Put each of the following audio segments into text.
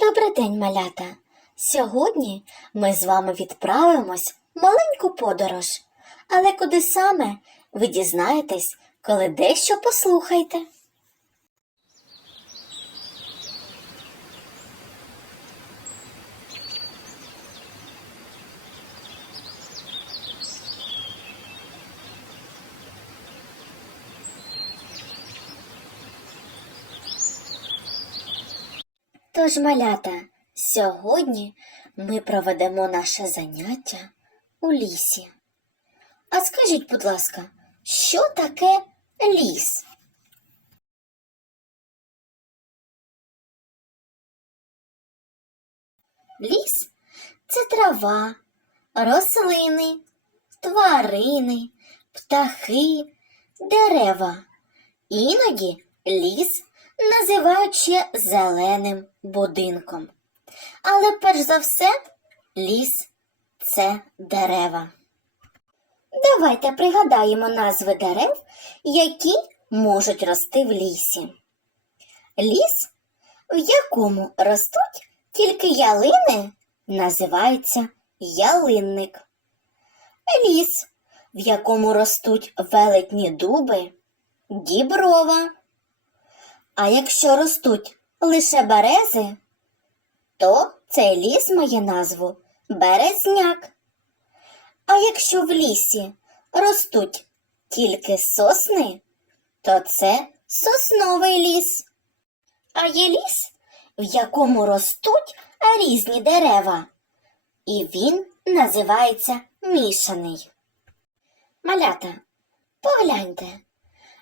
Добрий день, малята! Сьогодні ми з вами відправимось в маленьку подорож. Але куди саме ви дізнаєтесь, коли дещо послухаєте. Тож, малята, сьогодні ми проведемо наше заняття у лісі. А скажіть, будь ласка, що таке ліс? Ліс це трава, рослини, тварини, птахи, дерева. Іноді ліс називають ще зеленим будинком. Але перш за все, ліс це дерева. Давайте пригадаємо назви дерев, які можуть рости в лісі. Ліс, в якому ростуть тільки ялини, називається ялинник. Ліс, в якому ростуть велетні дуби, діброва. А якщо ростуть лише берези, то цей ліс має назву березняк. А якщо в лісі ростуть тільки сосни, то це сосновий ліс. А є ліс, в якому ростуть різні дерева, і він називається мішаний. Малята, погляньте,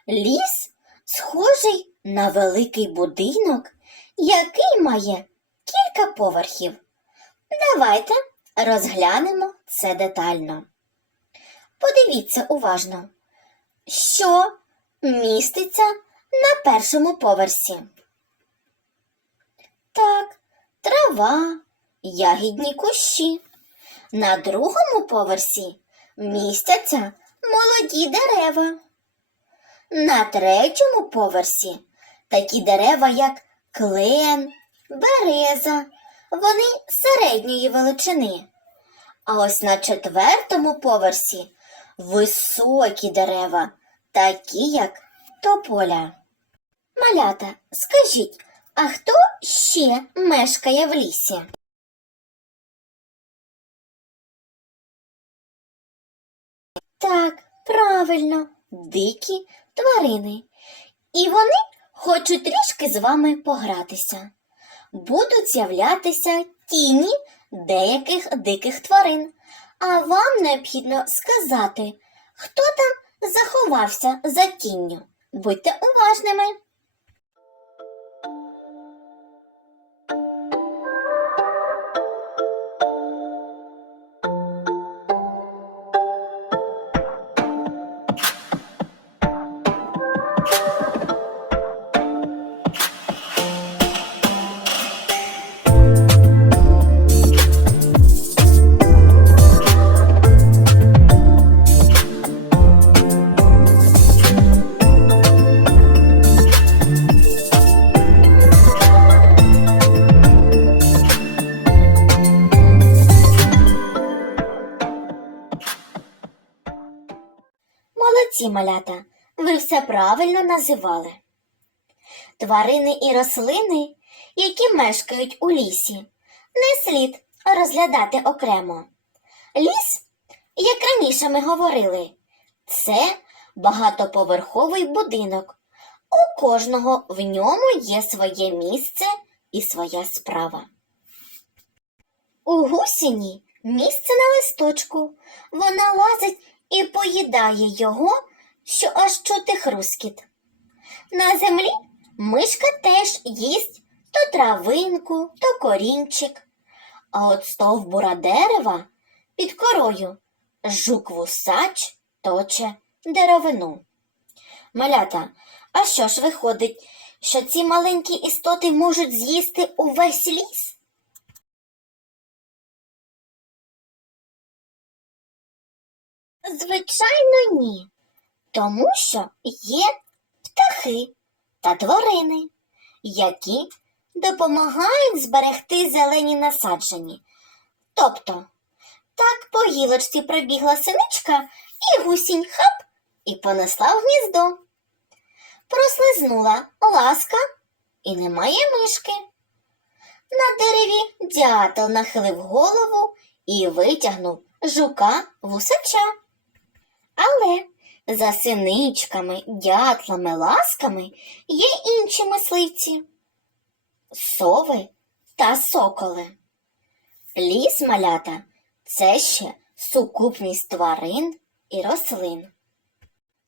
ліс схожий на великий будинок, який має кілька поверхів. Давайте розглянемо це детально. Подивіться уважно, що міститься на першому поверсі. Так, трава, ягідні кущі. На другому поверсі містяться молоді дерева. На третьому поверсі такі дерева, як клен, береза, вони середньої величини. А ось на четвертому поверсі високі дерева, такі як тополя. Малята, скажіть, а хто ще мешкає в лісі? Так, правильно, дикі тварини. І вони хочуть трішки з вами погратися. Будуть з'являтися тіні деяких диких тварин. А вам необхідно сказати, хто там заховався за тінню. Будьте уважними. Молодці, малята, ви все правильно називали. Тварини і рослини, які мешкають у лісі, не слід розглядати окремо. Ліс, як раніше ми говорили, це багатоповерховий будинок. У кожного в ньому є своє місце і своя справа. У гусіні місце на листочку. Вона лазить і поїдає його, що аж чути хрускіт. На землі мишка теж їсть то травинку, то корінчик, а от стовбура дерева під корою жук вусач точе деревину. Малята, а що ж виходить, що ці маленькі істоти можуть з'їсти увесь ліс? Звичайно, ні. Тому що є птахи та тварини, які допомагають зберегти зелені насаджені. Тобто, так по гілочці пробігла синичка і гусінь хап і понесла в гніздо. Прослизнула ласка і немає мишки. На дереві дятел нахилив голову і витягнув жука вусача. Але за синичками, дятлами, ласками є інші мисливці сови та соколи. Ліс малята це ще сукупність тварин і рослин.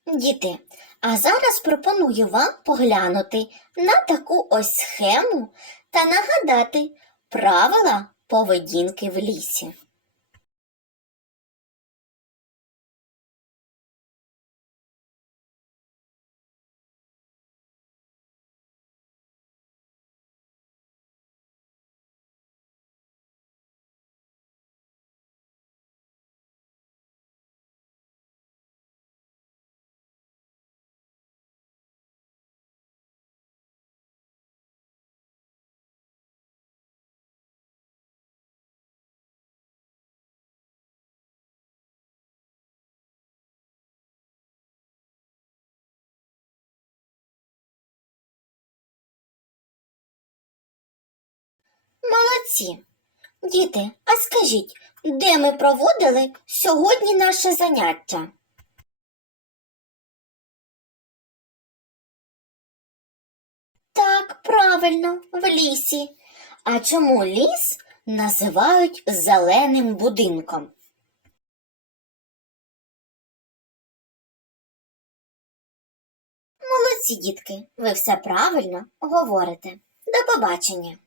Діти, а зараз пропоную вам поглянути на таку ось схему та нагадати правила поведінки в лісі. Молодці! Діти, а скажіть, де ми проводили сьогодні наше заняття? Так, правильно, в лісі. А чому ліс називають зеленим будинком? Молодці, дітки, ви все правильно говорите. До побачення.